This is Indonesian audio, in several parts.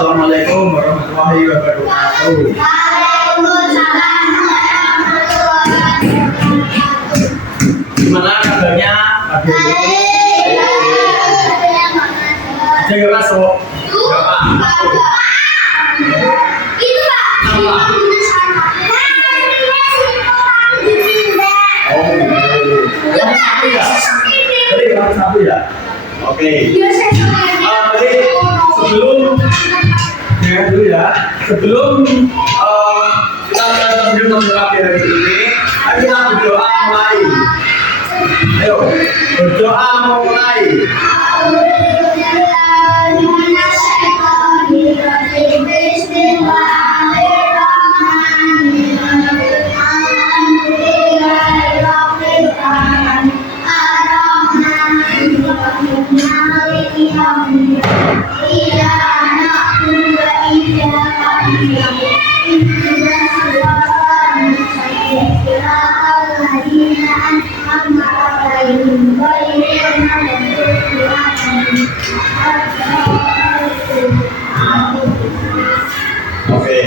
Assalamualaikum warahmatullahi wabarakatuh. Gimana kabarnya pagi ini? Saya masuk. Berapa? Itu Pak. Oh, satu ya? Tadi baru satu ya? Oke. Tadi sebelum dengar dulu ya. Sebelum kita menghadapi hari ini, ayo kita berdoa mulai. Ayo berdoa mulai. Oke.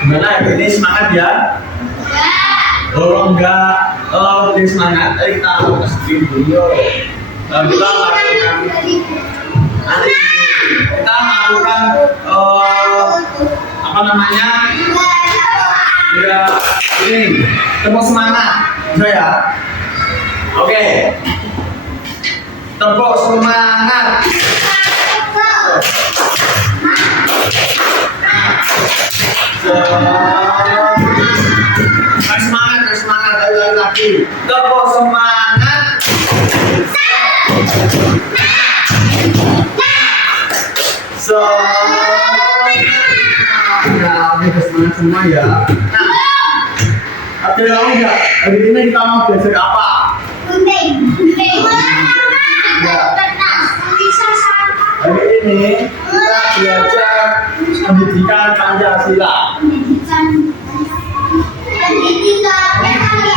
Gimana hari ini semangat ya? Kalau enggak, lebih semangat, kita harus bikin dulu. Kita lakukan nanti kita lakukan apa namanya? Ya ini tepuk semangat, bisa ya? Oke. Tepuk semangat. Harus semangat, ayo lagi. Tepuk semangat. Nah, oke, semangat semua ya. Nah, ada yang mau nggak? Hari ini kita mau belajar apa? Gunting. Hari ini kita belajar pendidikan Pancasila. Pendidikan Pancasila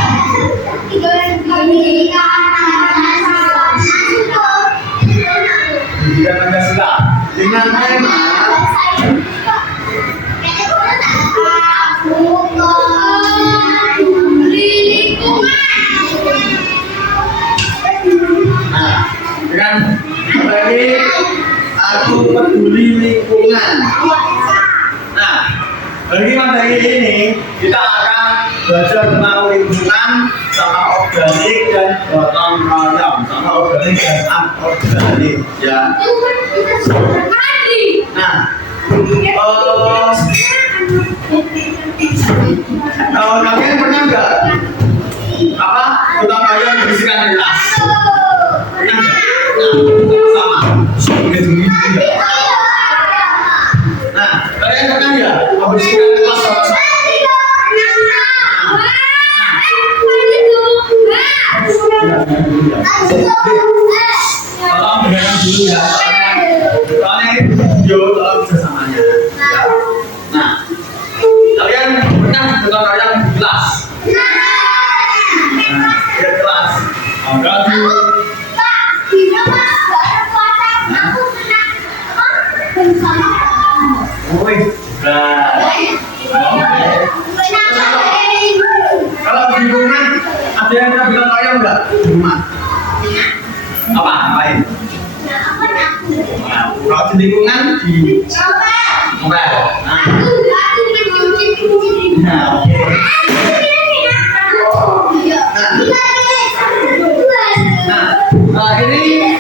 dengan tema dengan materi aku peduli lingkungan. Nah, bagi materi ini kita akan belajar tentang lingkungan sama organik dan gotong royong, sama organik dan anorganik ya. Nah, kalian pernah nggak apa gotong royong berisikan gelas? Pernah nggak? Sama. Nah, kalian pernah nggak membersihkan kelas sama-sama? Tolong dengarkan dulu ya. Soalnya ini video tolong kerjasamanya. Nah, kalian pernah gotong royong di kelas? Nah, di kelas. Kalau di rumah ada yang pernah gotong royong nggak di rumah? Apa? Ngapain? Kalau di lingkungan di ngepel. Nah, oke. Nah, ini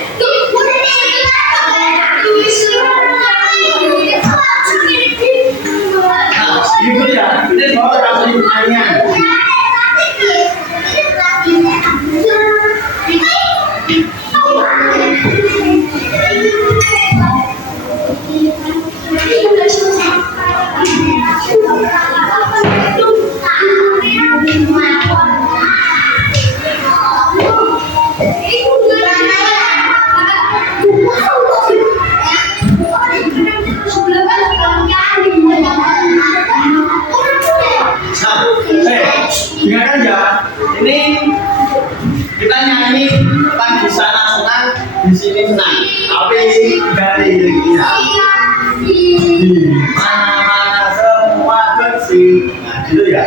itu ya, ini soal rasa lingkungannya. Dengarkan ya, ini kita nyanyi tentang di sana senang, di sini senang, tapi dari dirinya. Di mana semua bersih. Nah, gitu ya.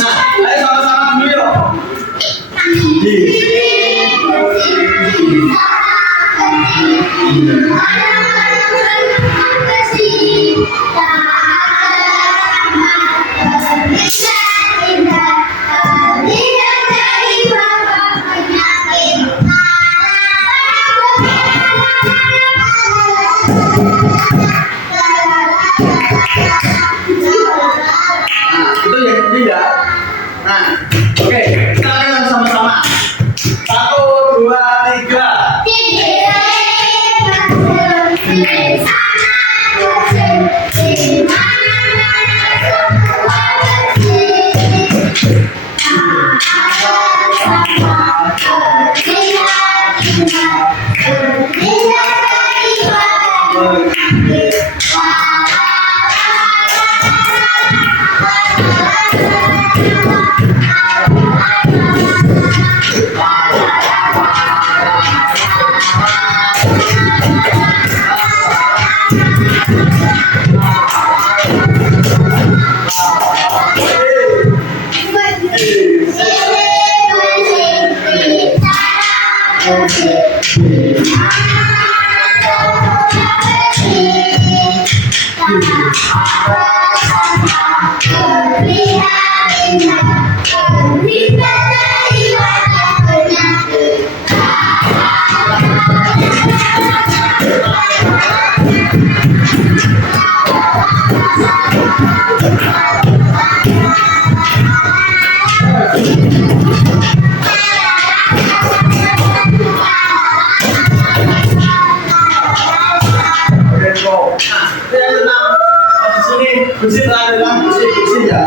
Nah, ayo sama-sama dulu yuk. Itu yang ketiga. Nah, oke, kita lakukan sama-sama. 1, 2, 3. Bersih lah, bersih ya.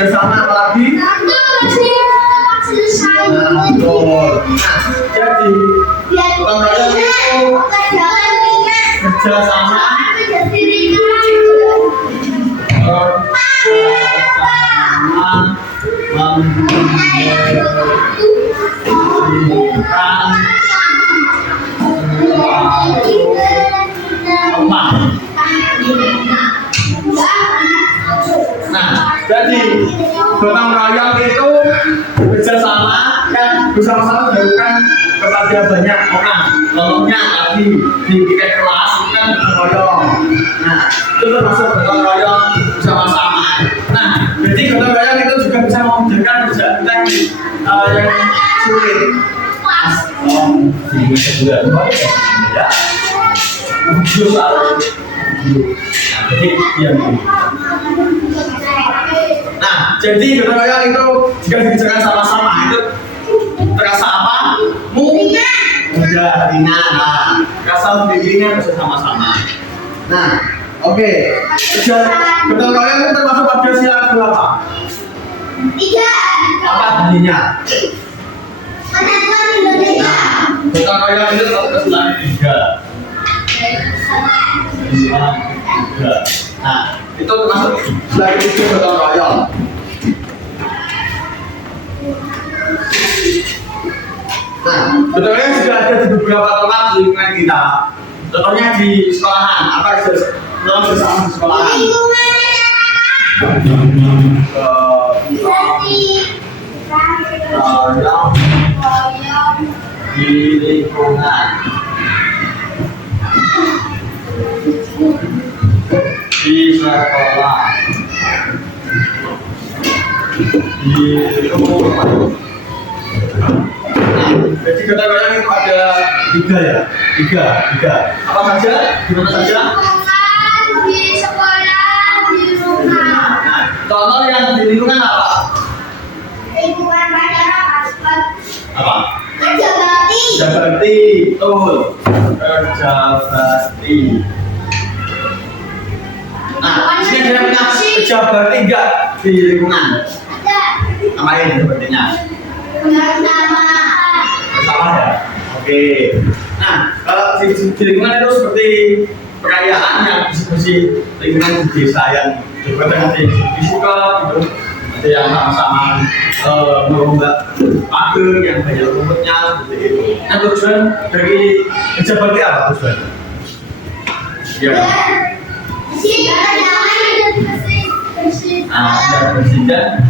Bersama apa lagi? Jadi gotong royong itu kerja sama Nah, jadi gotong royong itu bersama dan bersama-sama dilakukan kepada banyak orang. Contohnya tadi di tiket kelas itu kan gotong royong. Nah, itu termasuk gotong royong bersama-sama. Nah, jadi gotong royong itu juga bisa memudahkan kerjaan kita yang sulit. Di kedua ya. Jadi diam. Nah, jadi gotong royong itu jika dikerjakan sama-sama itu terasa apa? Mudah, ringan. Nah, terasa lebih ringan bisa sama-sama. Nah, oke. Gotong royong itu termasuk pada sila berapa? 3. Apa bunyinya? Nah, gotong royong itu termasuk sila 3. Nah, itu termasuk selain itu gotong royong. Nah, gotong royong juga ada di beberapa tempat di lingkungan kita. Contohnya di sekolahan. Apa itu? Dalam bersama di sekolahan. Di lingkungan. Di sekolah. Di rumah. Nah, jadi gotong royong itu ada tiga ya, tiga. Apa saja? Di mana saja? Di sekolah, di rumah. Nah, contoh yang di lingkungan apa? Lingkungan masyarakat. Apa? Kerja bakti. Kerja bakti, betul. Kerja bakti. Nah, sini ada punya kerja bakti enggak di lingkungan? Ada. Ngapain sepertinya? Bersama. Bersama ya? Oke. Nah, kalau di lingkungan itu seperti perayaan yang bersih lingkungan di desa yang juga dengan di sekolah gitu. Ada yang sama-sama merombak pagar yang banyak rumputnya seperti itu. Nah, tujuan dari kerja bakti apa tujuan? Ya. Nah, biar bersih dan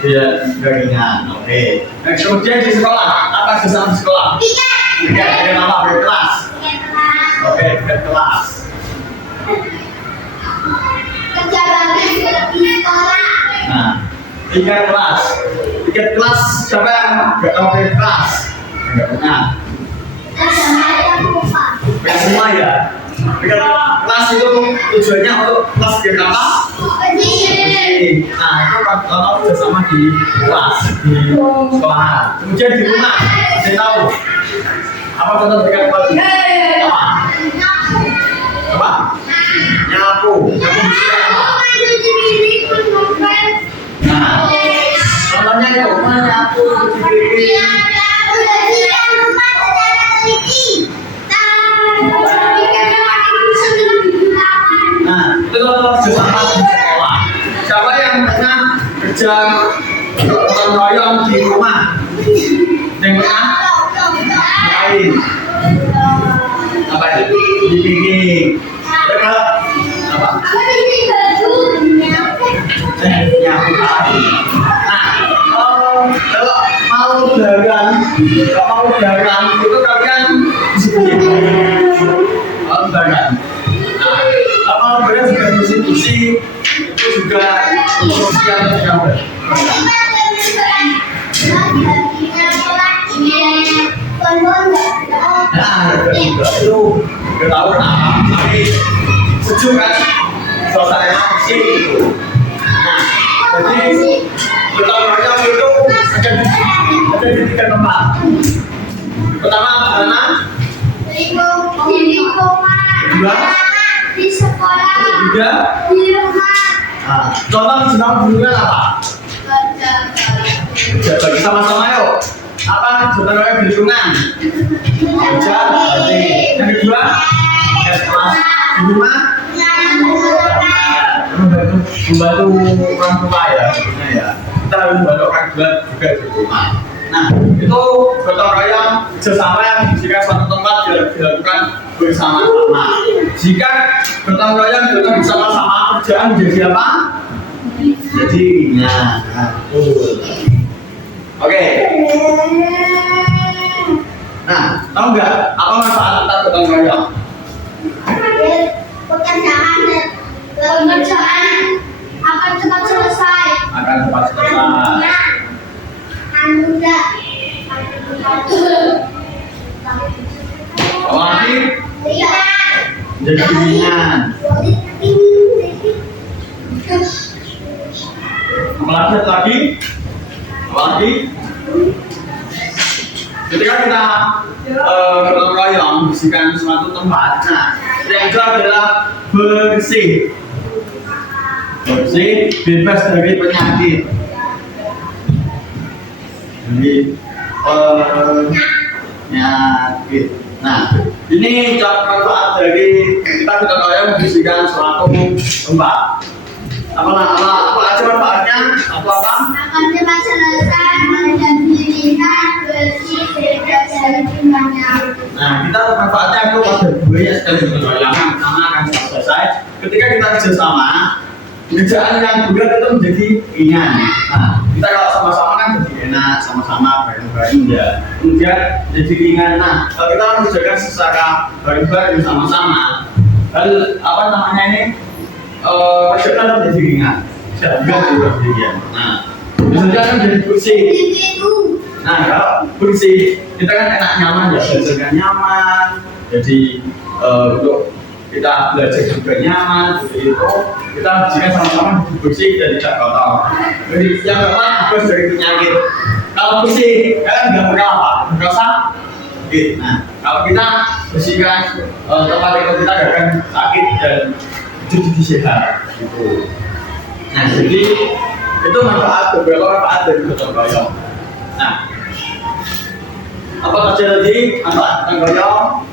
biar ringan. Oke. Nah, kemudian di sekolah, apa kesan di sekolah? Tiga, dengan apa? Berkelas. Oke, berkelas. Kerja bakti di sekolah. Nah, tiga kelas. Tiga kelas siapa yang nggak tahu tiga kelas? Nggak pernah. Nggak semua ya. Tiga kelas itu tujuannya untuk kelas berapa? Nah, itu kalau bersama di kelas di sekolah. Kemudian di rumah, saya tahu apa contoh tiga kelas? Apa? Apa? Nyapu. Nyapu di sini apa? Nah, contohnya itu nyapu di piring. Nah, itu kalau bersama di sekolah. Siapa yang pernah kerja gotong royong di rumah? Yang pernah? Lain. Apa itu? Di piring. Mereka apa? Nyapu lagi. Nah, kalau mau dagang itu kalian disebut mau dagang. Nah, kalau mau dagang juga diskusi itu juga sosial juga. Nah, juga itu ketahuan apa? Tapi sejuk kan? Suasananya bersih gitu. Nah, jadi gotong royong itu ada di tiga tempat. Pertama mana? Di lingkungan, di sekolah, Tiga. di rumah. Nah, contoh senang hubungan apa? Kerja bagi sama-sama yuk. Apa gotong royong di lingkungan? Kerja bagi. Yang kedua, kelas di rumah. Membantu orang tua ya, maksudnya ya. Kita harus membantu orang tua juga di rumah. Nah, itu gotong royong kerjasama yang jika suatu tempat dilakukan bersama-sama. Jika gotong royong dilakukan bersama-sama, kerjaan menjadi apa? Jadi ringan. Oke. Nah, tahu nggak apa manfaat kita gotong royong? Pekerjaan akan cepat selesai. Akan cepat selesai. Mudah. Apalagi Iya. jadi ringan. Apalagi ketika kita gotong royong bersihkan suatu tempat, nah yang itu adalah bersih, bebas dari penyakit. Jadi penyakit. Nah, ini manfaat dari kita gotong royong bersihkan suatu tempat. Apa aja manfaatnya? Apa? Akan cepat selesai dan dirikan bersih bebas dari penyakit. Nah, kita manfaatnya itu ada banyak sekali gotong karena akan cepat selesai. Ketika kita kerjasama, pekerjaan yang berat itu menjadi ringan. Nah, kita kalau sama-sama kan jadi enak sama-sama bareng-bareng ya. Kemudian jadi ringan. Nah, kalau kita mengerjakan secara bareng-bareng sama-sama, hal apa namanya ini kerjaan menjadi ringan. Sehingga juga demikian. Nah, misalnya kan jadi kursi. Nah, kalau kursi kita kan enak nyaman ya, belajarnya nyaman. Jadi untuk kita belajar juga nyaman, jadi itu kita jika sama-sama bersih dan tidak kotor. Jadi yang pertama bebas dari penyakit. Kalau bersih, kalian nggak pernah apa? Merasa? Nah, kalau kita bersihkan tempat itu kita akan sakit dan jadi sehat. Gitu. Nah, jadi itu beberapa manfaat dari gotong royong. Nah, apa saja tadi manfaat gotong royong?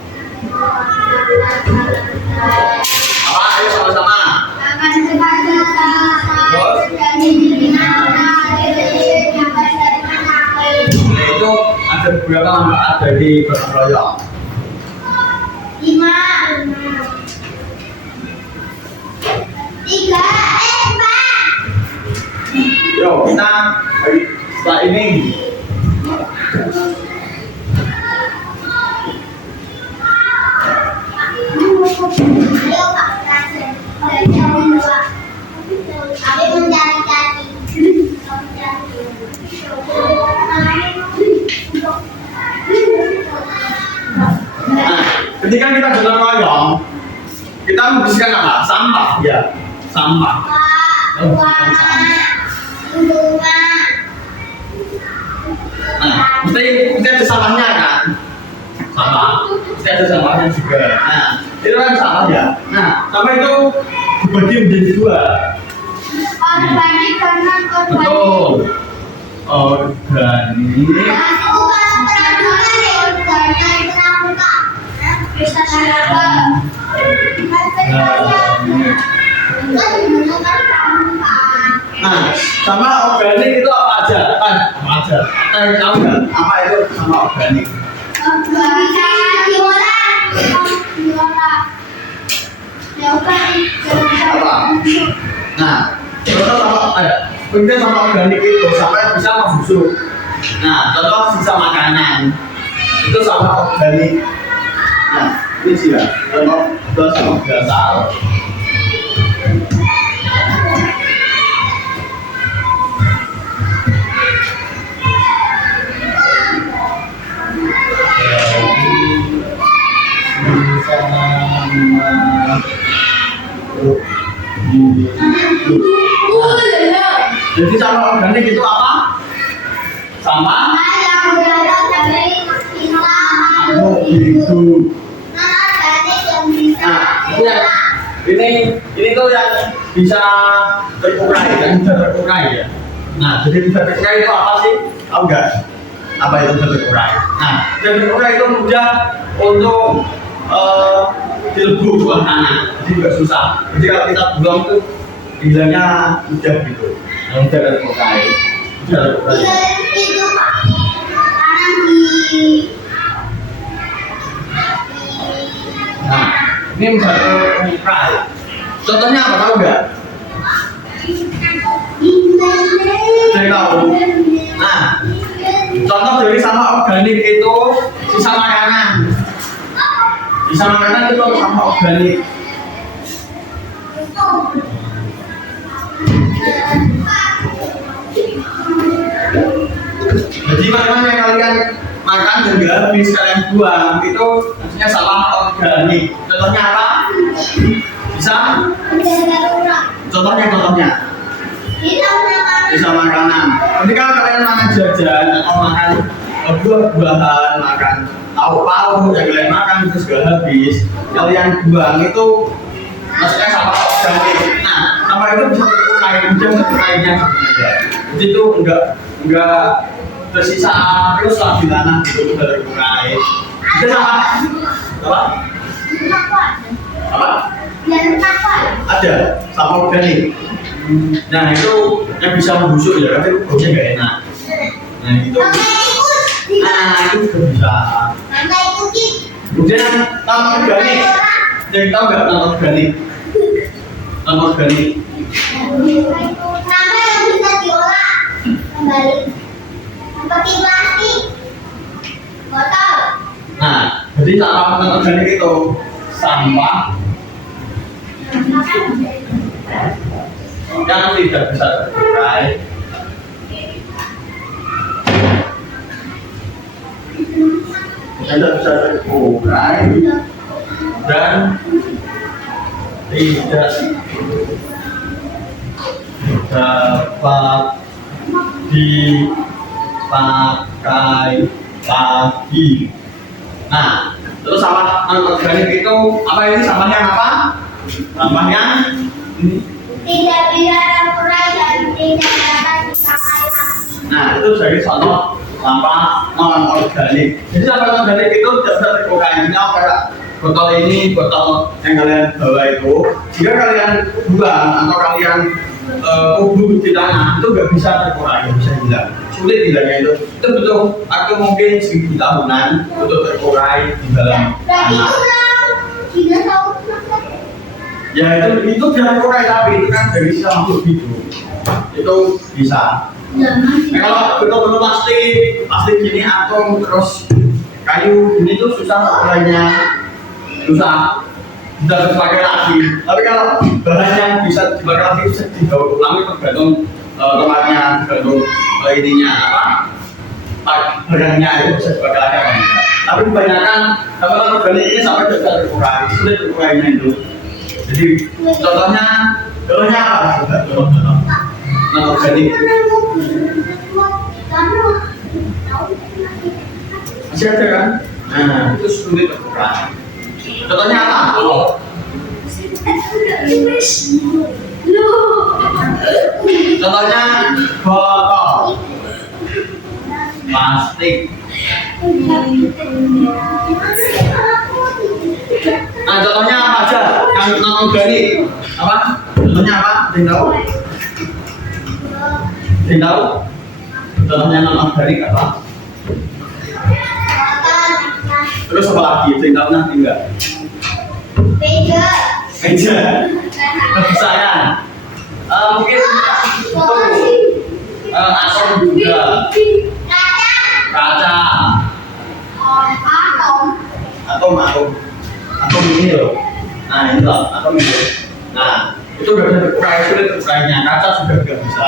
Apa? Ayo sama-sama. Itu ada beberapa manfaat dari gotong royong. 5 3 4 Yo, kita setelah ini ayo Pak Rasen, Abi mencari-cari. nah, ketika kita gotong royong, kita membersihkan apa? Sampah, ya, sampah. Nah, mesti ada sampahnya kan? Sampah, mesti ada sampahnya juga. Nah, itu kan sampah ya. Nah, sampah itu dibagi menjadi dua. Organik karena organik. Betul. Organik. Bisa siapa? Nah, sama organik itu apa aja? Apa aja? Tahu nggak? Apa itu sama organik? Apa? Nah, contoh sama kemudian sama organik itu sampai bisa membusuk. Nah, contoh sisa makanan itu sama organik. Nah, ini sih ya, contoh sama gasal. Jadi sama organik itu apa? Sama itu. Nah, ini tuh yang bisa terurai, yang bisa terurai ya. Nah, jadi bisa terurai itu apa sih? Tahu nggak? Apa itu bisa terurai? Nah, bisa terurai itu mudah untuk dilebur buah tanah, jadi nggak susah. Jadi kalau kita buang itu hilangnya mudah gitu. Yang mudah terurai, mudah terurai. Nah, ini bisa terurai. Contohnya apa tahu nggak? Saya tahu. Nah, contoh dari sama organik itu sisa makanan. Sisa makanan itu sama organik. Jadi makanan yang kalian makan dan gak habis kalian buang itu maksudnya salah organik. Contohnya apa? Bisa? Contohnya bisa makanan. Ketika kalian makan jajan atau makan buah-buahan, makan lauk-lauk yang kalian makan terus gak habis, kalian buang itu maksudnya sama organik. Nah, sama itu bisa terurai, mudah terurainya sebenarnya. Jadi itu enggak tersisa terus lah di tanah gitu, udah terurai. Itu sama apa? Apa? Ada sama organik. Nah itu yang bisa membusuk ya, tapi baunya nggak enak. Nah itu. Nah itu juga bisa. Kemudian tanam organik. Jadi tahu nggak tanam organik? Tanam organik. Nama yang bisa diolah kembali. seperti plastik, botol. Nah, jadi sampah non-organik itu sampah yang tidak bisa terurai, tidak bisa terurai dan tidak dapat dipakai lagi. Nah, terus sampah non-organik itu apa ini sampahnya apa? Sampahnya ini. Tidak bisa terurai dan tidak dapat dipakai lagi. Nah, itu jadi contoh sampah non-organik. Jadi sampah non-organik itu tidak bisa terurai. Ini kayak botol ini, botol yang kalian bawa itu, jika kalian buang atau kalian kubur di tanah itu nggak bisa terurai, nggak bisa hilang. Sulit hilangnya itu betul. Aku mungkin 1000 tahunan untuk terurai di dalam Berarti tanah. itu belum tidak tahu. Ya itu jangan terurai, tapi itu kan dari sisa makhluk hidup itu bisa. Nah, kalau betul-betul plastik gini atom terus kayu ini tuh susah terurainya, susah tidak terpakai lagi. Tapi kalau bahan yang bisa dipakai lagi bisa didaur ulang itu tergantung tempatnya, tergantung ininya apa barangnya itu bisa dipakai lagi apa enggak. Tapi kebanyakan sampah organik ini sampai tidak terurai, sulit terurainya itu. Jadi contohnya apa? Contoh non organik masih ada kan? Nah itu sulit terurai. Contohnya apa? Contohnya botol plastik. Nah contohnya apa aja yang non organik? Apa? Contohnya apa? Tahu? Tahu? Contohnya non organik apa? Terus apa lagi? Tahu nanti enggak? Meja. Kebiasaan. Mungkin itu atom juga. Kaca. Atom ini loh. Nah ini loh atom ini. Nah itu udah bisa terurai, sulit terurainya. Kaca sudah nggak bisa.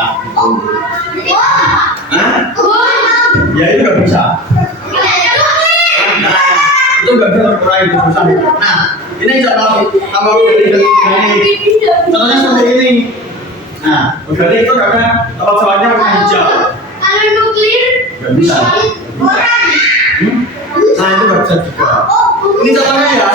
Nah, ya itu nggak bisa. Nah, itu nggak bisa terurai itu susah. Nah ini contoh kalau dari contohnya seperti ini. Nah, organik itu karena kalau soalnya warna hijau. Kalau nuklir, Nggak bisa. Nah itu nggak bisa juga. Ini contohnya ya,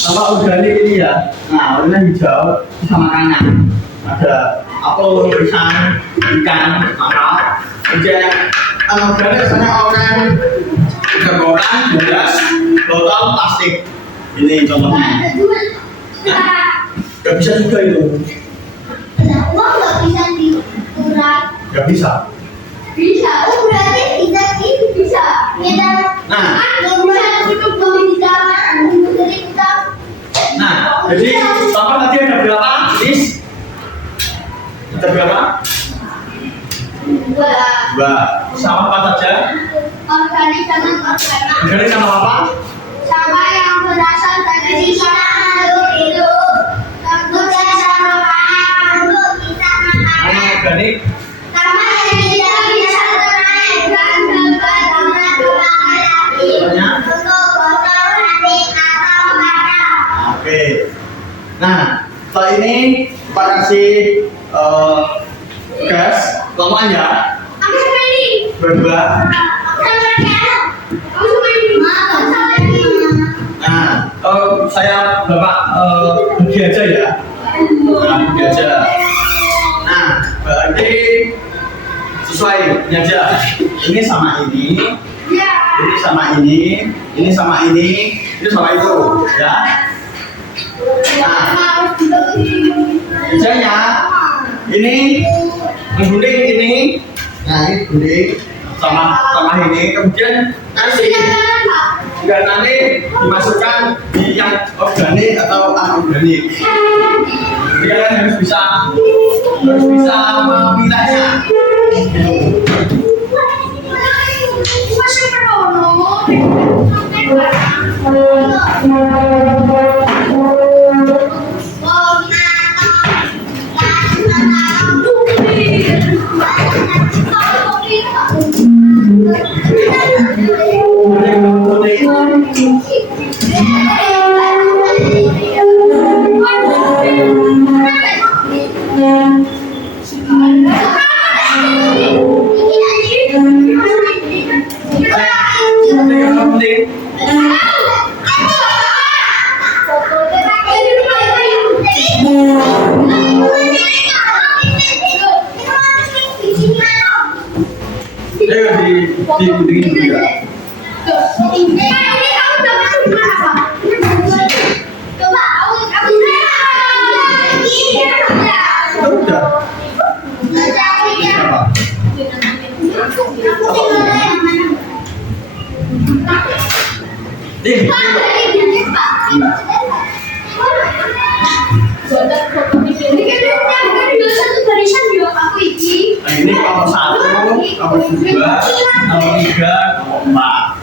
sama organik ini ya. Nah warna hijau bisa makanan. Ada apel, pisang, ikan, maka kemudian organik misalnya orang goreng, beras, botol plastik. Ini contohnya. Gak bisa juga itu. uang nggak bisa dikurai. Gak bisa. Bisa, oh berarti bisa ini bisa. Kita Nah, nggak bisa tutup kalau bisa jadi kita. nah, jadi sampah tadi ada berapa, Nis? Ada berapa? Dua. Sama apa saja? Organik sama organik. Organik sama apa? Sama yang berasal dari sisa makhluk hidup. Kemudian sama makhluk kita makan. Organik. Sama yang tidak bisa terurai dan dapat dipakai lagi. Untuk botol plastik atau kaca. Oke. Nah, setelah ini Pak kasih gas, lama ya? Aku sama ini. Berdua. Aku sama ini. Aku sama ini. Aku sama ini. Nah, saya Bapak bagi aja ya. Nah, bagi aja. Nah, berarti sesuai ini aja. Ini sama ini, Ya. ini sama ini sama ini sama itu, ya. Nah, biasanya ini menggunting ini, nah ini gunting sama ini, kemudian nanti dimasukkan di yang organik atau anorganik. Jadi kalian harus bisa memilahnya. Diguntingin dulu ya. Udah. Nah, ini nomor 1, nomor 2, nomor 3, nomor 4.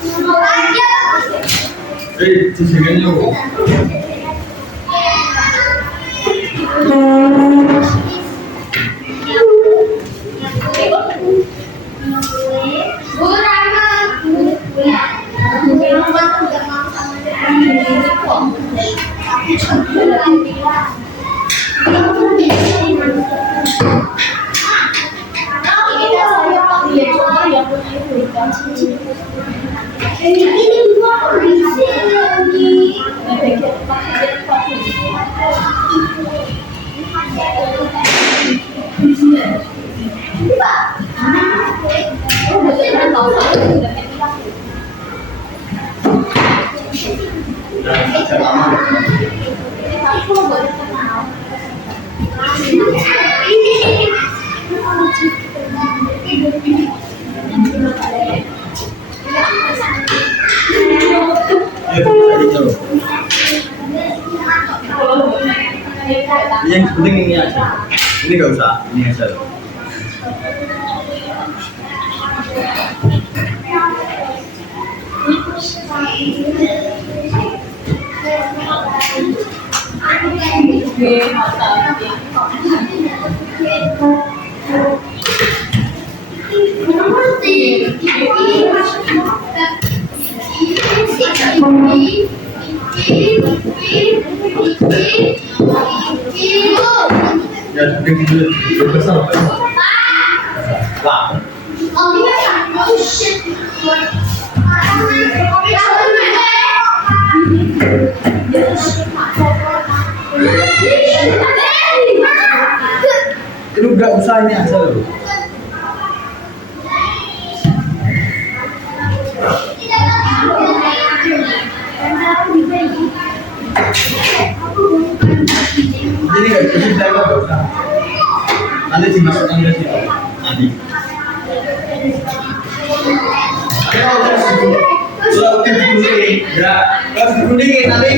Sisihkan yuk. Yang penting ini aja. Ini nggak usah, ini aja. Ya, dulu besar. Lah. Itu nggak usah ini aja loh. Ini nggak bisa ditembak, nggak usah. Nanti dimasukkan ke situ. Nanti. Kalau udah digulingin, ya, terus digulingin nanti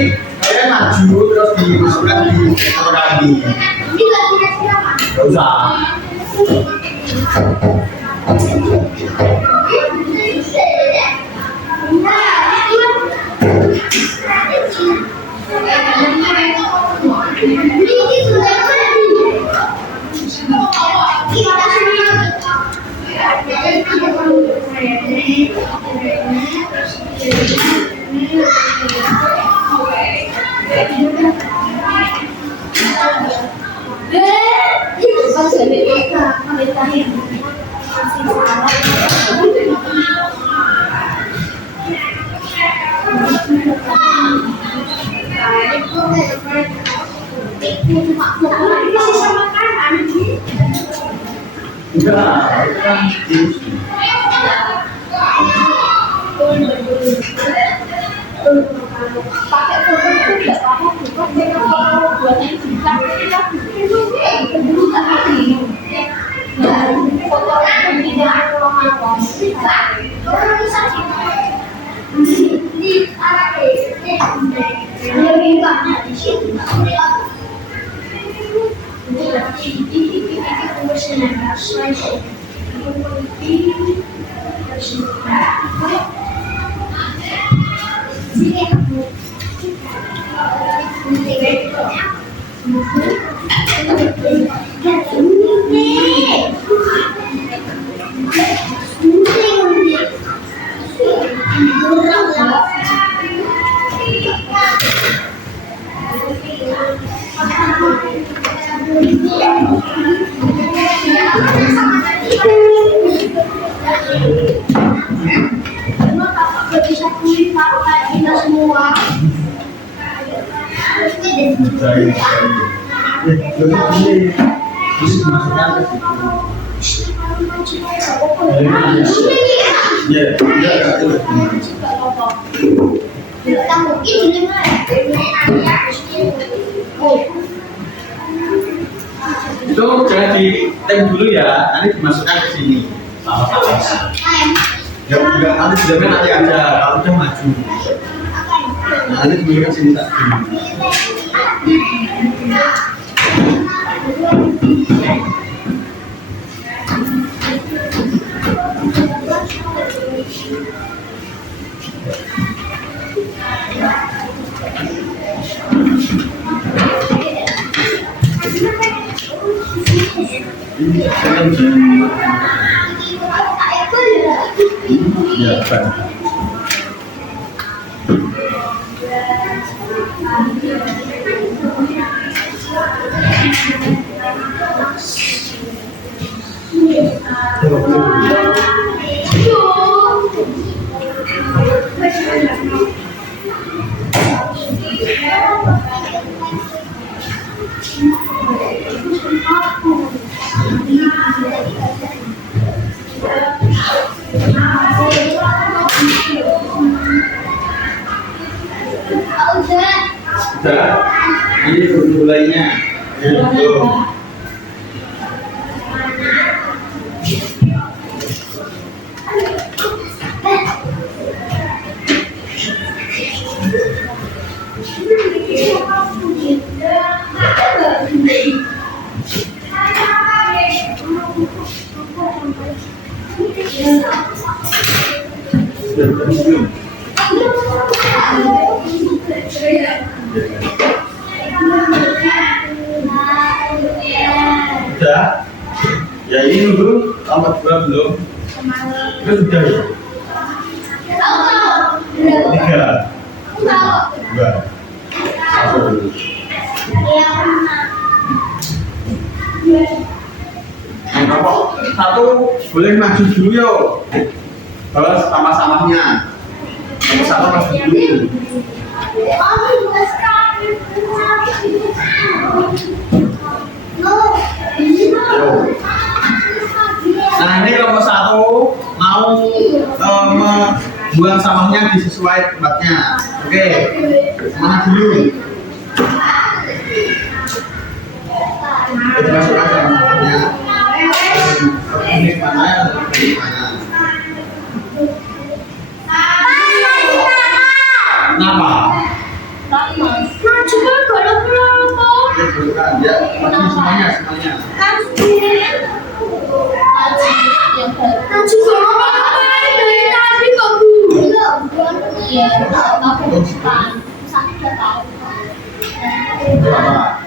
kalian maju terus dimasukkan di kamar lagi. Nggak usah. Enggak, itu kan industri. Pakai foto itu tidak apa-apa, bukan kalau buatnya bisa kedua tapi foto itu tidak apa-apa. Orang bisa di arah ini di sini. Itu jangan ditem dulu ya, nanti dimasukkan ke sini sama-sama. Ya enggak, nanti ditemnya nanti aja kalau udah maju. Nah, nanti dimasukkan sini tak. Ini ya, Pak. Sudah, ini mulainya. Sudah, ya ini dulu tambah 2 belum? Itu sudah ya? 3 2 1 dulu. Satu boleh maju dulu yuk. Terus sama-samanya. Satu maju dulu. Nah ini kelompok 1 mau membuang sampahnya di sesuai tempatnya. Oke, mana dulu? Dimasukkan sampahnya. Ini mana? Ini mana? Kenapa? Juga kalau Bukan, ya, masukin semuanya. dari tadi kok iya, aku sakit tahu. Berapa?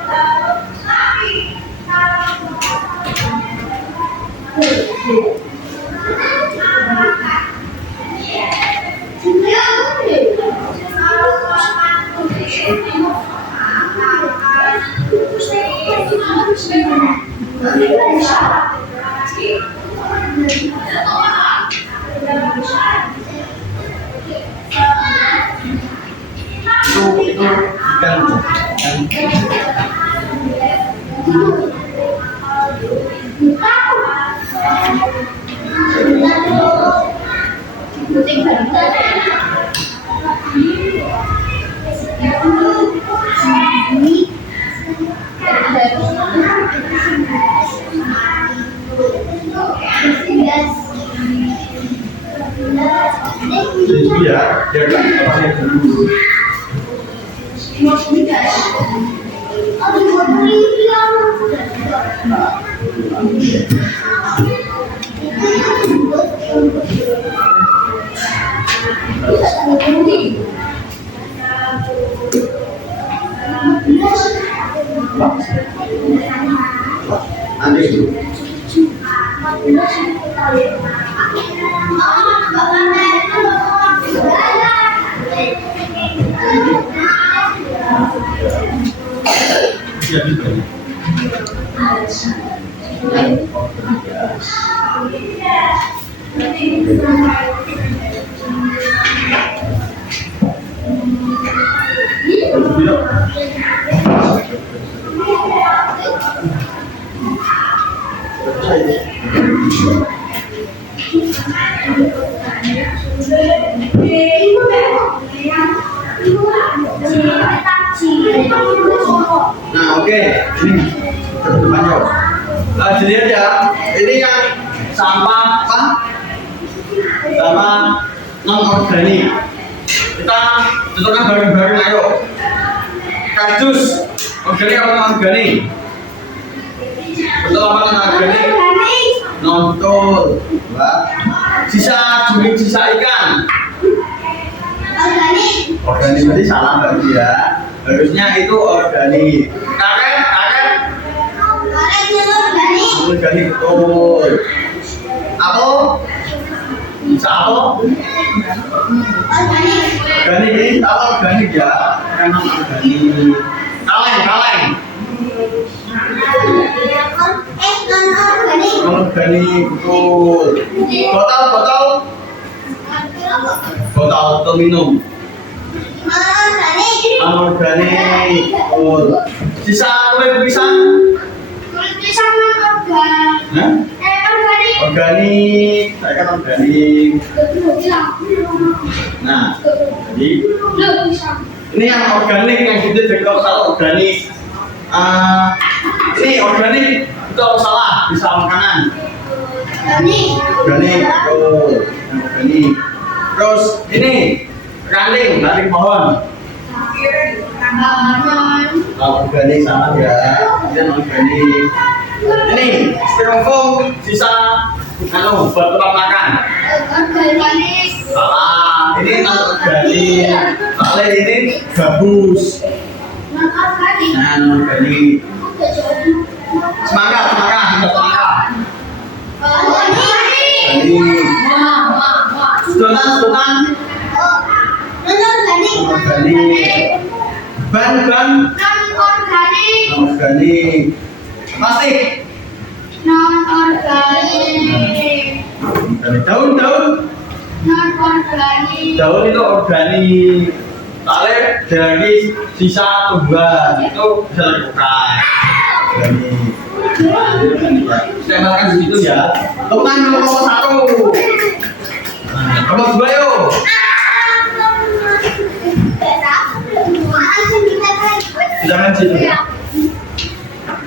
Itu ya, dia dulu. Nanti dulu. Ya, gitu. Nah, oke, ini lanjut. Dilihat ya, ini yang sampah apa? Sama non organik. Kita tentukan bareng-bareng, ayo. Kardus, organik apa non organik? Betul apa non organik? Nonton. Sisa juring, sisa ikan. Organik berarti salah berarti ya. Harusnya itu organik. Karet. Organik betul. Apel? Bisa apel? Organik ini kalau organik ya, memang organik. Kaleng. Organik betul. Botol minum. Organik betul. Sisa kulit pisang? Nah? Organik, saya kan organik. Nah, jadi ini yang organik yang gitu kalau salah organik. Ini organik itu apa salah? Bisa makanan. Organik, betul. Organik. Terus ini ranting pohon. Organik salah ya. Ini organik. Ini styrofoam sisa buat tempat makan. Salah. Ini non organik. Soalnya ini gabus. Nah, non organik. Semangka. Sedotan. Organik. Ban. Organik. Plastik. Daun. Daun itu organik. Soalnya dari sisa tumbuhan itu bisa dibuka. Organik. Saya makan segitu ya. Teman nomor 1. Nomor 2 yuk. Jangan sini.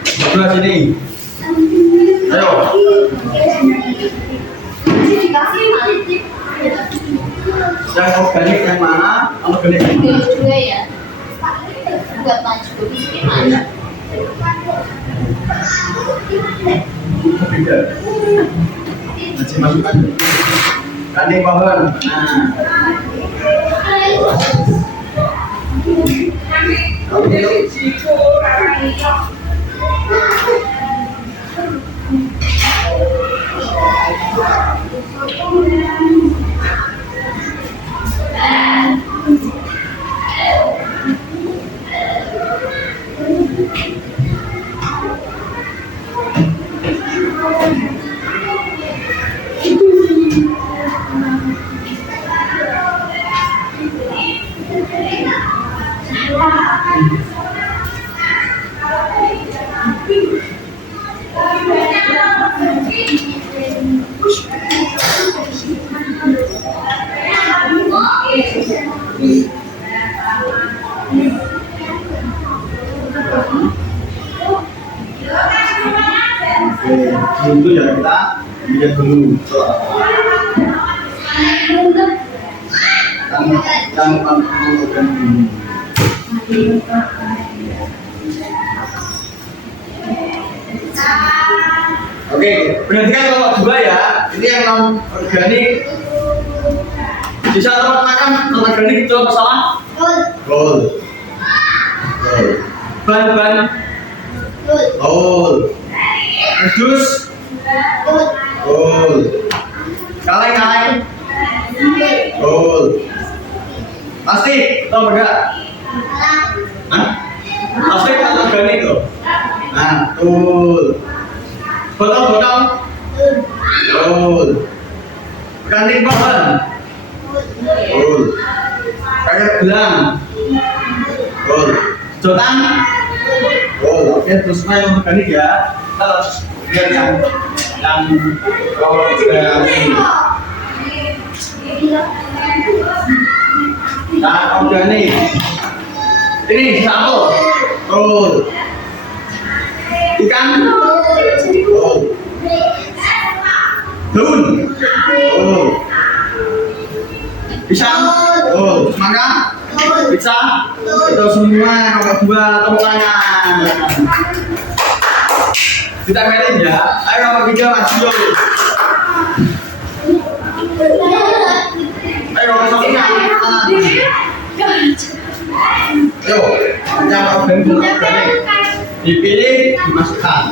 Sebelah sini. Ayo. Yang organik yang mana? Organik yang mana? Juga ya. Buat maju gimana? Masih masukkan. Ranting pohon. Dulu ya kita lihat dulu Oke, berarti kan kalau 2 ya, ini yang non organik. Sisa tempat makan non organik itu apa salah? Gold. Ban. Betul. Dus. Betul. Kaleng. Betul. Plastik, tau enggak? Hah? Plastik atau organik tuh? Nah, betul. Botol. Betul. Kanting pohon. Betul. Kayak gelang. Betul. Jotan. Betul. Oke, terus yang organik ya. Kalau lihat yang kalau nah, organik. Ini satu. Betul. Ikan. Betul. Daun. Betul. Pisang. Betul. Semangka. Pizza. Itu semua nomor 2 tepuk tangan. Kita merin ya. Ayo nomor 3 Mas Yo. Ayo nomor 1 nya. Yo, yang organik dipilih, dimasukkan.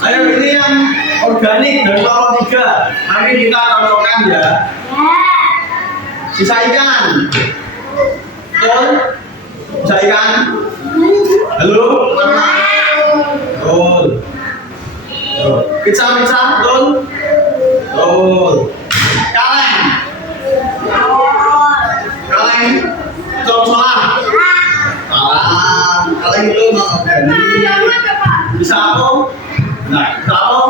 Ayo ini yang organik dari nomor 3. Nanti kita cocokkan ya. Sisa ikan. Betul? Sisa ikan. Halo? Betul. Pizza, betul? Betul. Kaleng. Salah. Kaleng itu non organik. Bisa apa? Nah, bisa apa?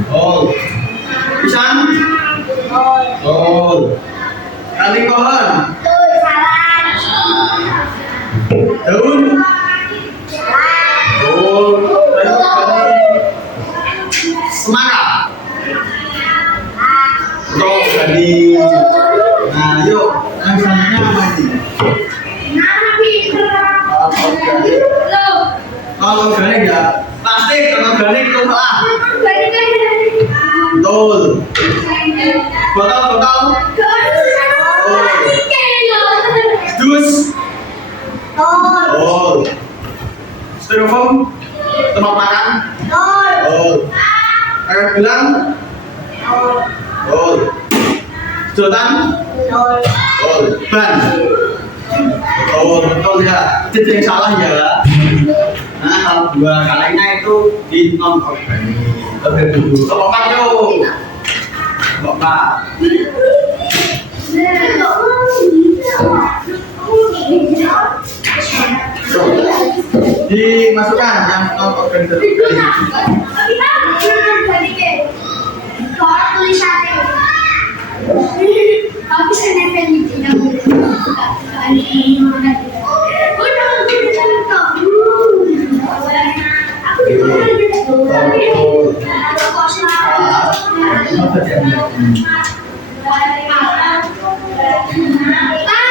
Betul. Pisang? Betul. Kanting pohon? Daun? Betul. Semangka? Betul. Jadi, nah yuk, selanjutnya apa ini? Non-organik ya? Plastik, non-organik itu salah. Betul. Botol. Dus. Betul. Styrofoam, tempat makan. Betul. Kayak gelang. Betul. Jotan. Betul. Ban. Betul ya. Jadi yang salah ya. Nah, kalau 2 kalengnya itu di non organik. Lebih dulu. Bapak yuk. Bapak. Dimasukkan yang non organik tadi.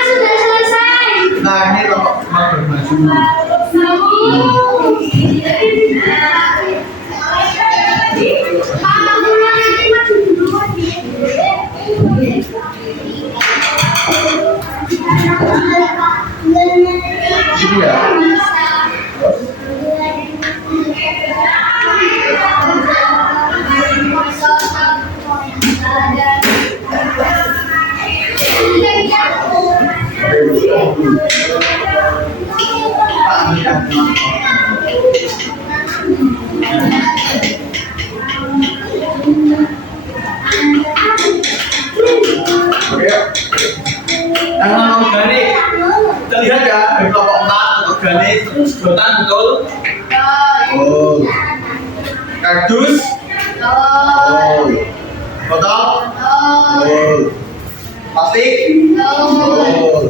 Sudah selesai. Nah, ini rokok bermaju. Ini ya. Oke. Yang non organik terlihat ya dari kelompok 4 organik sedotan betul. Oh. Kardus. Oh. Botol. Oh. Plastik. Oh.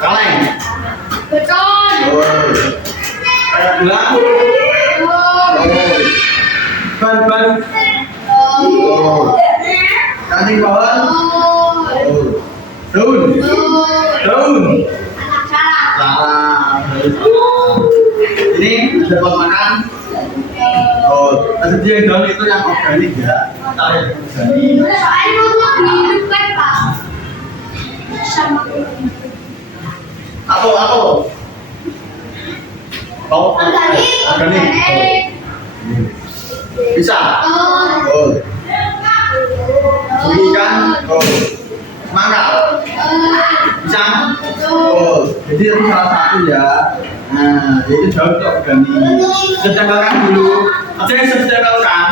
Kaleng. Oh. Kayak gula. Oh. Ban. Oh. Ranting pohon. Oh. Daun. Salah. Ini ada pot makan. Oh, ada dia yang daun itu yang organik ya. Tarik organik. Aku. Oh, organik. Bisa. Oh. Ikan. Oh. Semangka. Bisa. Oh, jadi itu salah satu ya. Nah, jadi daun itu organik. Sedangkan dulu, ada yang sedangkan.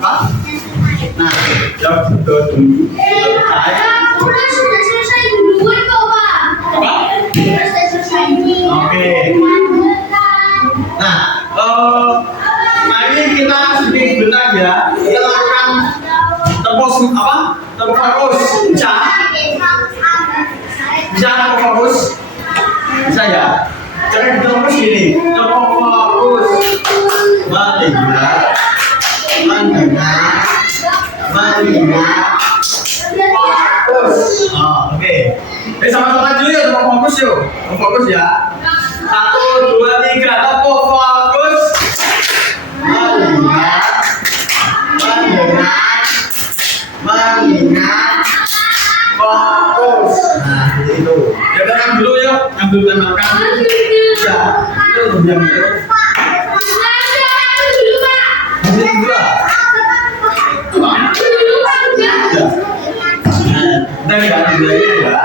Apa? Nah, jawab dulu. Oke. Nah, mari kita sedikit bentar ya. Kita lakukan tepos apa? Tepos fokus. Bisa? Bisa tepos fokus? Bisa ya? Jangan ditepos gini. Tepos fokus. Mendengar. Fokus. Oh, oke. Sama-sama dulu ya, tepos fokus yuk. Tepos fokus ya. 1, 2, 3, tepos fokus. Mengingat fokus. Nah, itu. Kita yang dulu yuk, yang dulu tempelkan. Ya, itu yang dulu. Ini dua. Nah, kita lihat ya.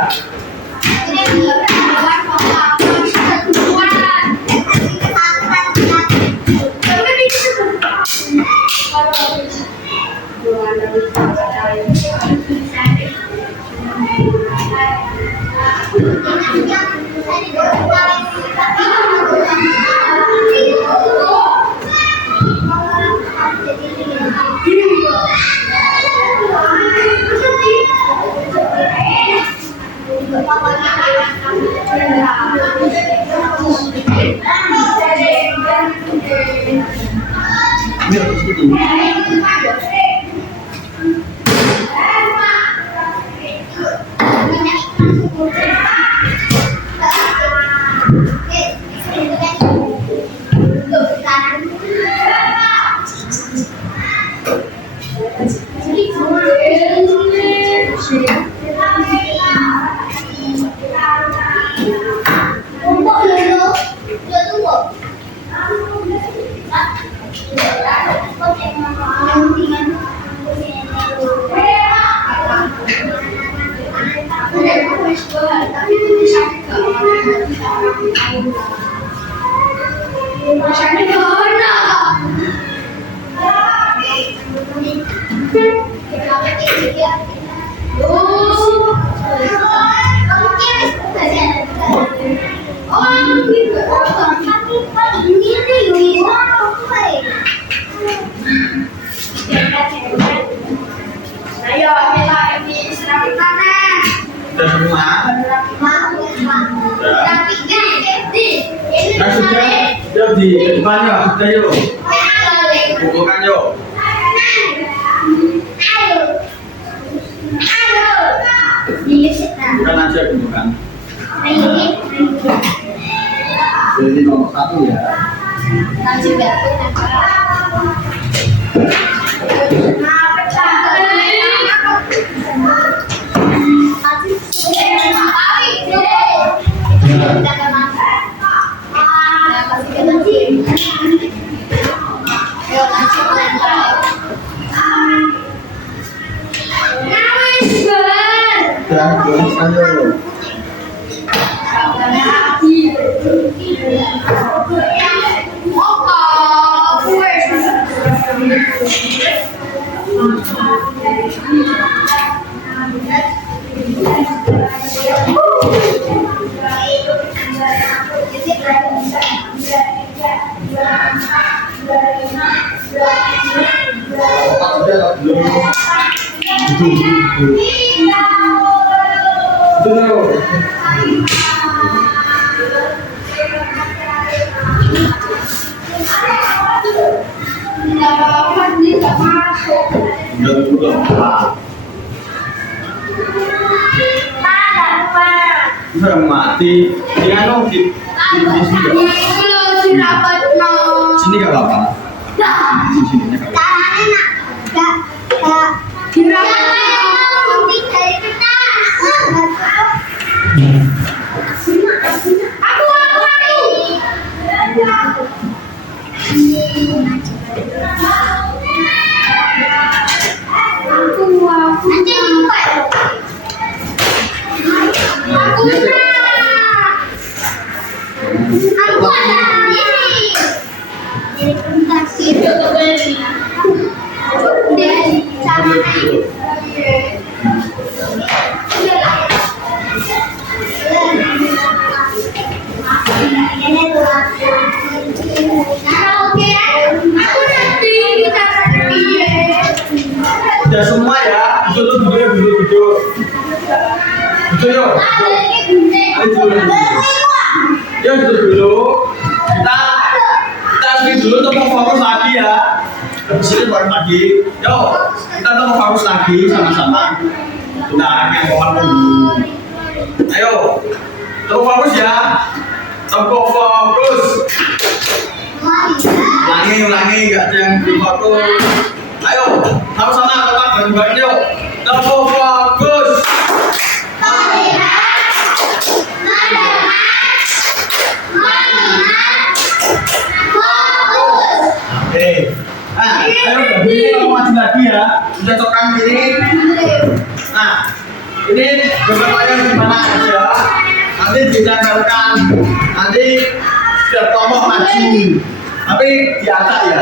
Sudah di depannya, sudah yuk. Kumpulkan yuk. Bukan aja kumpulkan. Jadi nomor 1 ya. Dan tulis ayo. Sudah mati, dia dong di sini gak apa-apa. Di sini gak apa-apa. Udah semua ya, duduk duduk. Duduk yuk. Yuk duduk dulu. Kita speak dulu untuk fokus lagi ya. Habis ini baru lagi. Yuk, kita untuk fokus lagi sama-sama. Udah yang mohon dulu. Ayo, untuk fokus ya. Untuk fokus. Ulangi, nggak ada yang fokus. Ayo, sama-sama kita bareng-bareng yuk. Untuk fokus. Oke. Nah, ayo kita maju lagi ya. Sudah cokkan kiri. Nah, ini gambarnya di mana aja. Nanti ditempelkan. Nanti setiap tombol maju. Tapi di atas ya.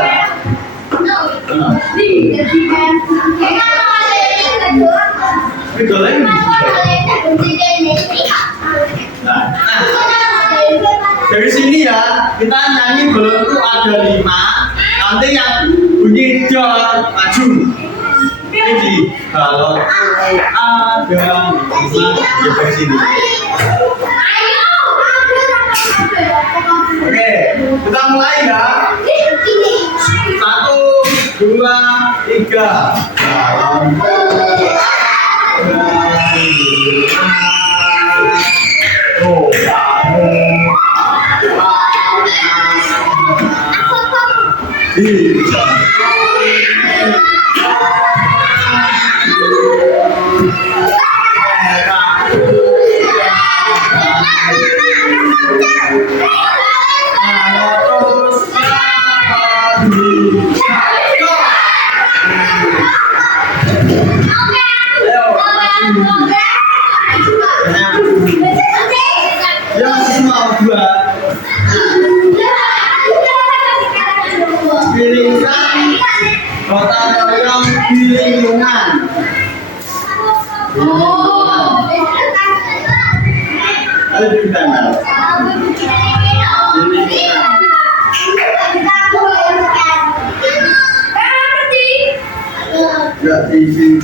Nah, dari sini ya kita nyanyi balon itu ada 5. Nanti yang bunyi jalan maju. Ini di balon ada 5 ya dari sini. Oke, kita mulai ya. 1, 2, 3. Balon gotong royong di lingkungan. Ayo ditempel. Enggak di sini.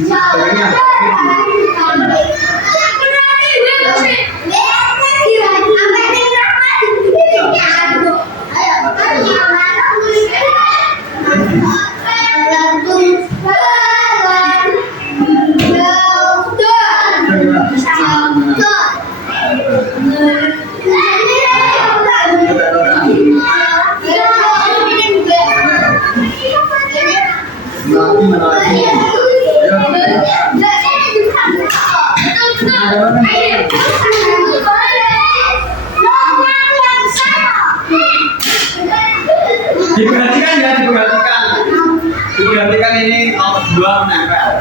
Diperhatikan ya, diperhatikan ini nomor 2 menempel.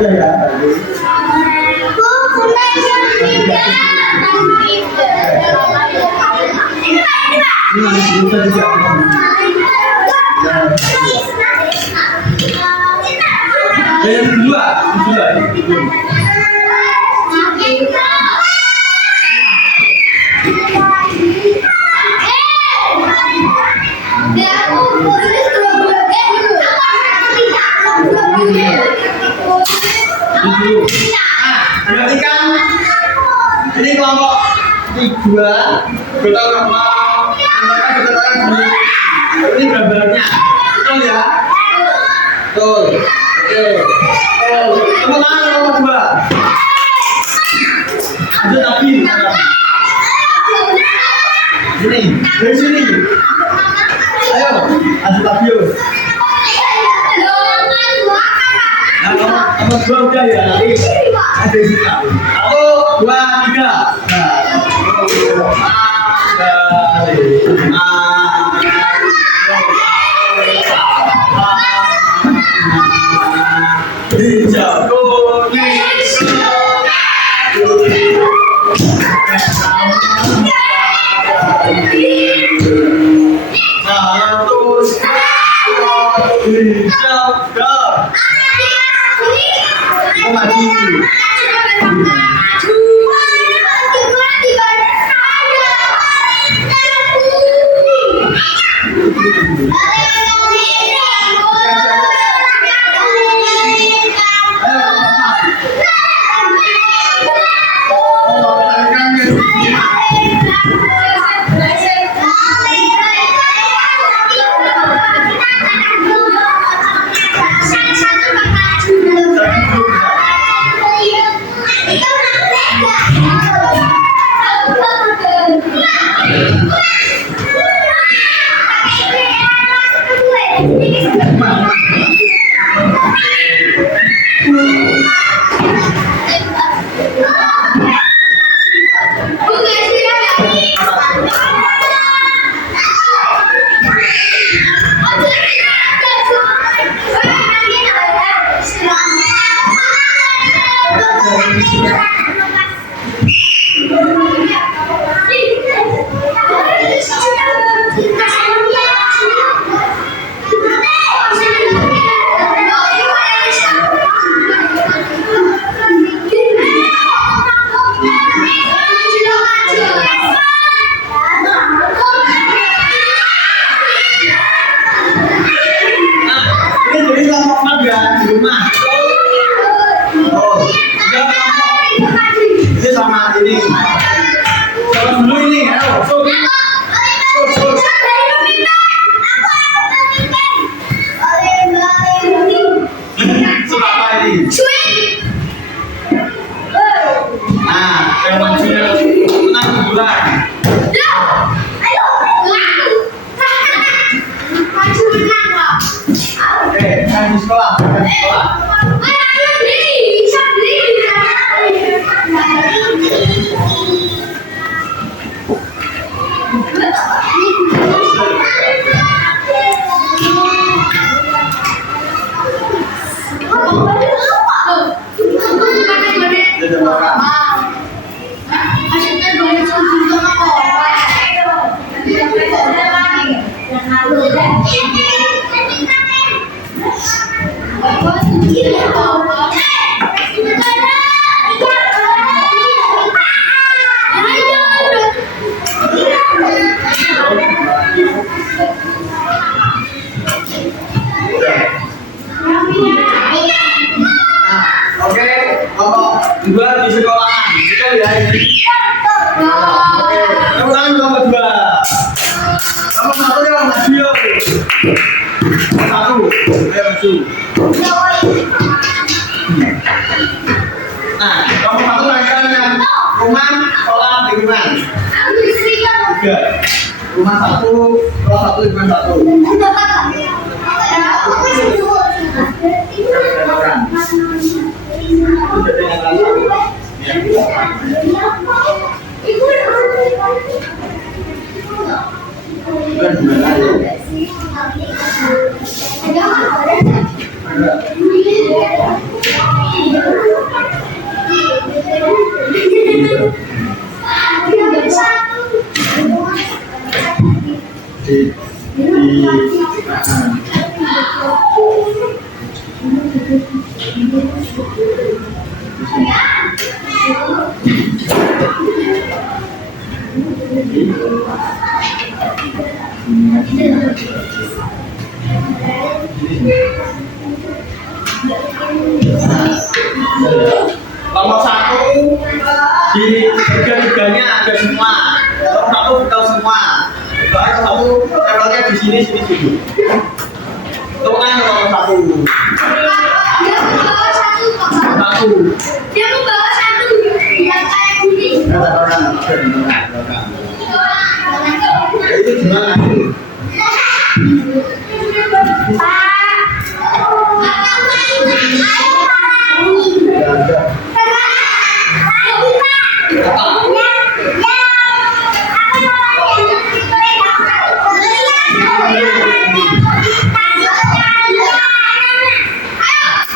Ya ya. Ini bisa disiapkan. Yang kedua. Perhatikan, ini kelompok 3. Kita ini gambarnya, betul ya? Betul. Oke. Tepuk tangan kelompok 2. Ada lagi. Ini dari sini. Ayo, ada lagi yuk. Nomor 2 udah ya, nanti ada di sini. 1, 2, 3. Hijau kuning Dua di sekolahan, betul ya ini. Oke, ulangi nomor 2. Nomor 1 yang maju yuk. Nomor 1, ayo maju. Nah, nomor 1 lanjutkan rumah, sekolah, lingkungan. 3. Rumah 1, sekolah 1, lingkungan 1. Nomor 1 di tiga-tiganya ada semua. Nomor 1 betul semua. Soalnya satu levelnya di sini. Itu kan nomor 1. Dia membawa satu yang kayak gini. Itu gimana?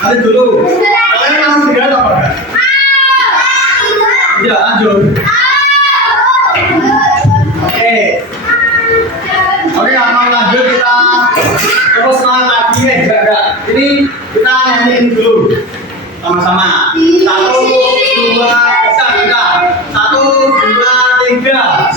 Nanti dulu. Kalian langsung lihat apa enggak? Ya, lanjut. Oke, mau lanjut kita terus lagi enggak. Ini kita nyanyiin dulu sama-sama. 1, 2, 3. 1, 2, 3.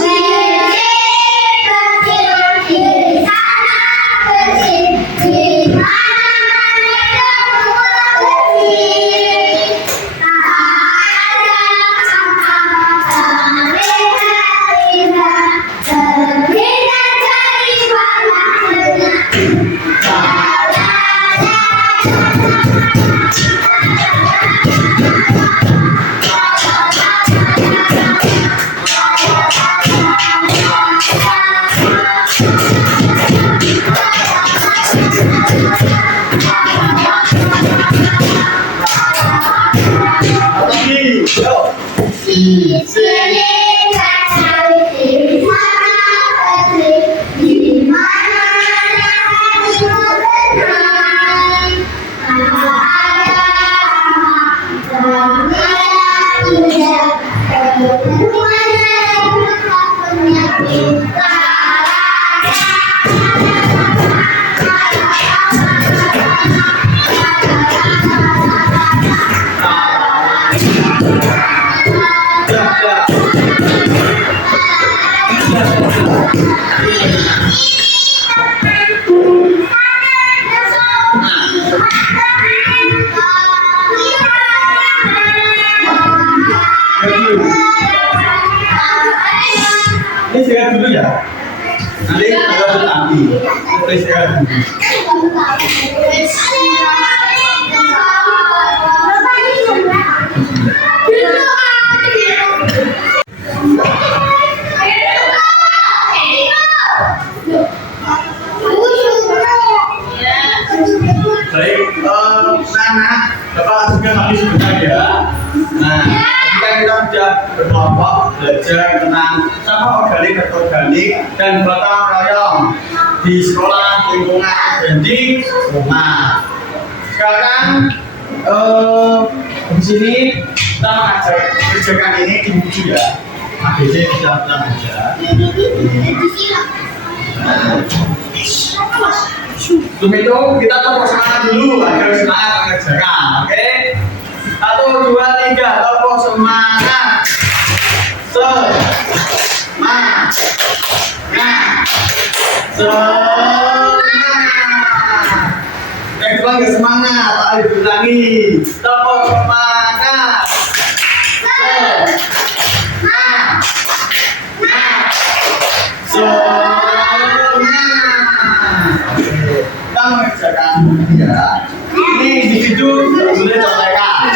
Ini saya dulu ya. Nanti ada nanti. Boleh saya dulu. Baik, Nana, Bapak juga habis sebentar ya. Nah, kita sudah berkelompok belajar tentang sampah organik dan gotong royong di sekolah, lingkungan, dan di rumah. Sekarang di sini kita mengajar kerjakan ini di buku ya. ABC kita belajar. Sebelum itu kita tepuk semangat dulu agar semangat mengerjakan, oke? 1, 2, 3, tepuk semangat. Semangat. Yang kedua semangat, ayo diulangi. Tepuk semangat. Kita mengerjakan ya. Ini individu boleh contekan.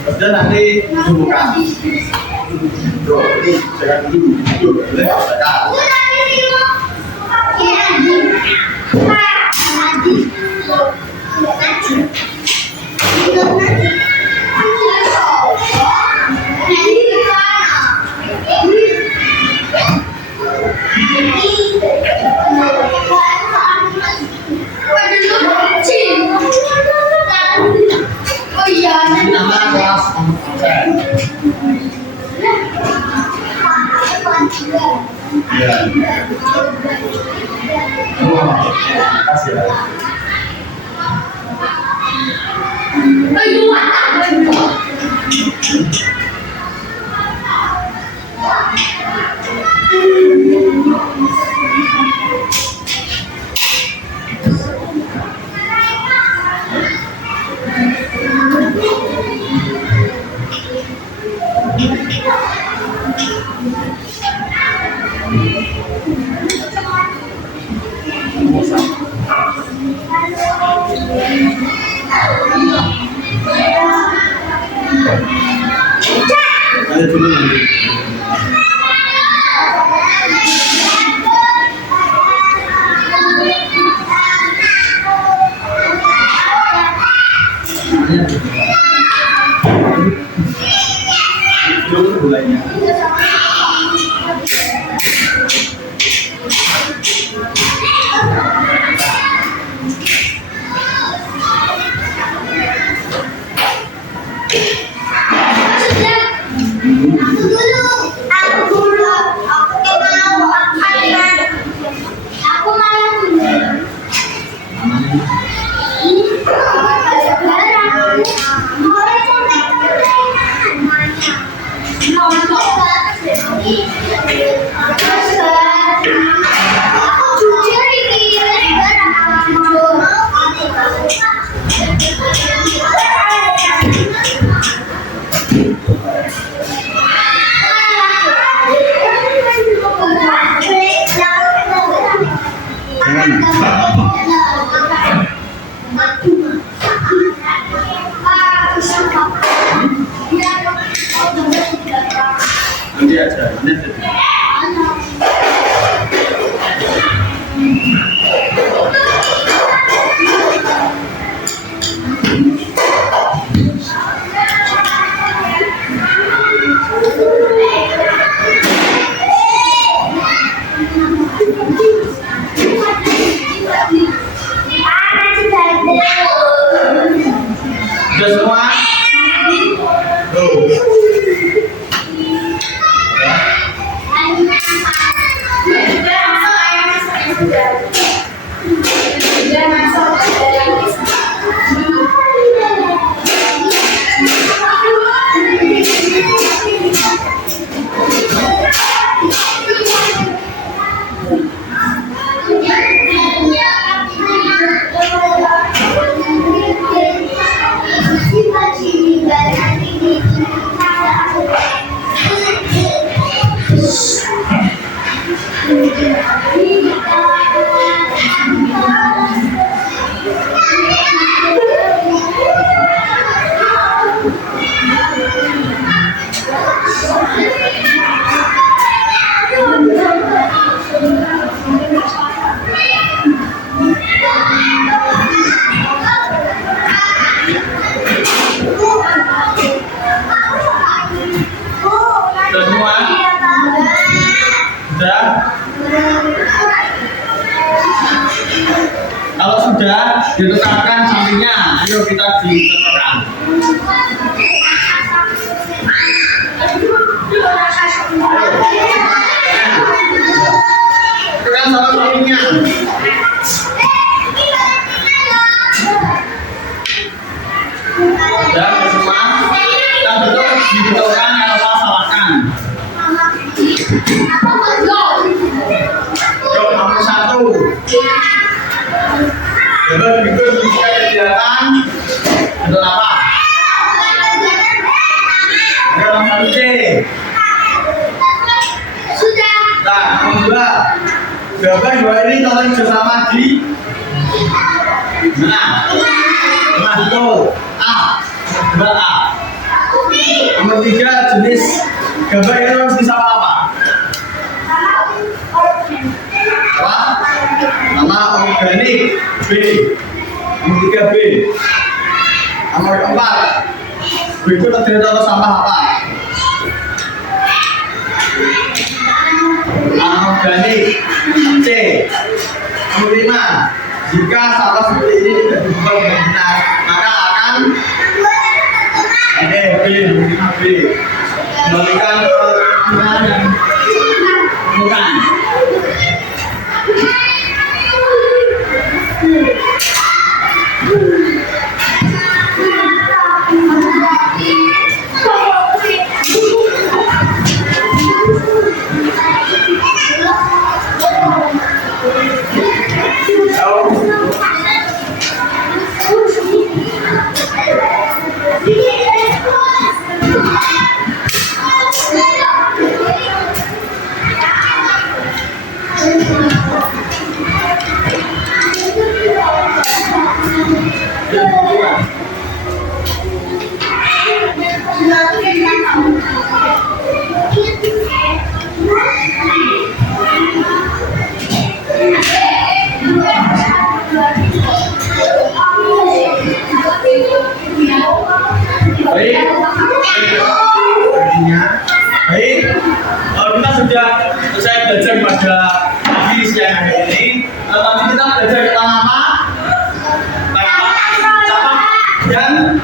Kemudian nanti buka. Ini jangan dulu boleh contekan. Ya. Wah, kasih ya. Ada dulu nanti. Dulu mulainya. Nanti aja, nanti aja. Sudah semua? Tuh. Sudah semua? Sudah? Kalau sudah, ditetapkan sampingnya. Ayo kita ditetapkan. Tekan sama sampingnya. Sudah semua? Kita betulkan yang salah salahkan. Nomor 1. Coba berikut bisa kegiatan. Betul apa? Ada nomor C. Sudah. Nah, nomor 2. Jawaban 2 ini tolong bersama di mana? Nah, betul. A. 2A. Nomor 3 jenis gambar ini harus bisa apa? Apa? Nama organik. B. Nomor 3 B. Nomor 4. Berikut terdiri dari sampah apa? Anorganik. C. Nomor 5. Jika sampah seperti ini tidak dibuang dengan benar, maka akan B. Nomor 5 B. Kembalikan ke dan bukan. Baik, artinya baik. Kita sudah selesai belajar pada pagi siang hari ini. Tadi kita belajar tentang apa? Dan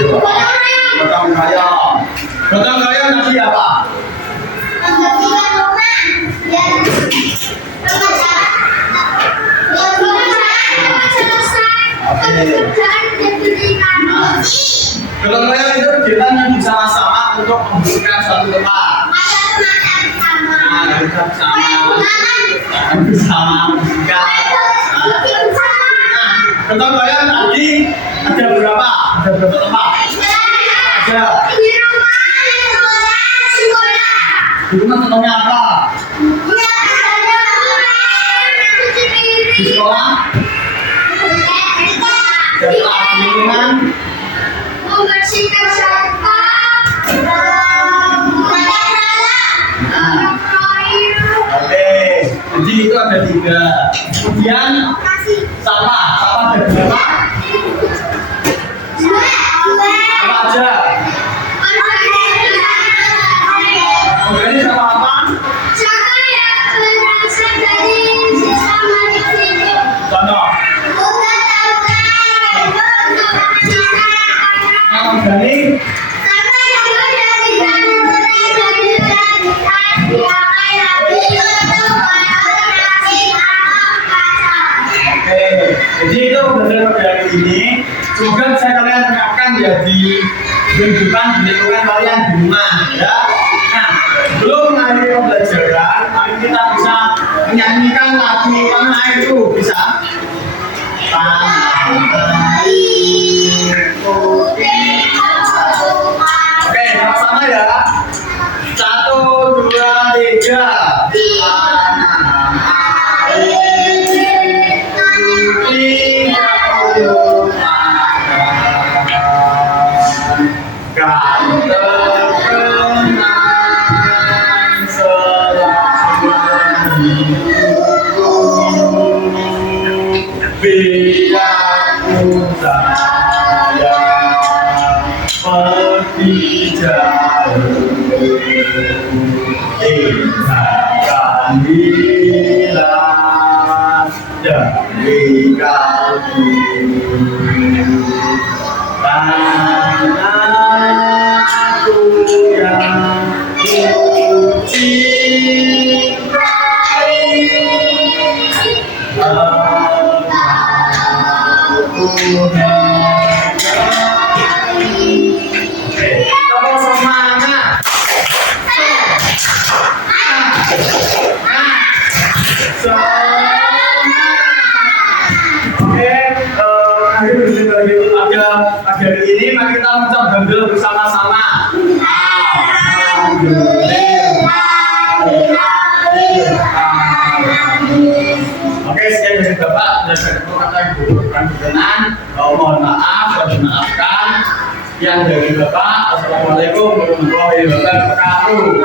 gotong royong. Gotong royong tadi apa? Gotong royong itu kegiatan yang bersama-sama untuk membersihkan suatu tempat. Nah, kita bersama membersihkan. Nah, gotong royong tadi ada berapa? Ada berapa tempat? Ada. Di rumah contohnya apa? Di sekolah? Di lingkungan? Membersihkan sampah. Oke, jadi itu ada 3. Kemudian sampah ada berapa? Apa aja? Organik sama apa? Contoh. Yang organik. Oke, jadi itu belajar pada hari ini. Semoga bisa kalian terapkan ya di kehidupan di lingkungan kalian di rumah ya. Nah, sebelum mengakhiri pembelajaran, mari kita bisa menyanyikan lagu Tanah Airku, bisa? Tanah Airku. Oke, sama-sama ya. 1, 2, 3. Tanah Airku tinggalku kan terkenang selama hidupku. Biar ku sayang pergi jauh, tinggalkan hilang dari kalbu. Tanah aku yang ku cintai, aku semangat. Hari ini mari kita mengucap hamdul bersama-sama. Oke, sekian dari Bapak dan dari kata Ibu kurang berkenan. Mohon maaf dan dimaafkan. Yang dari Bapak, Assalamualaikum warahmatullahi wabarakatuh.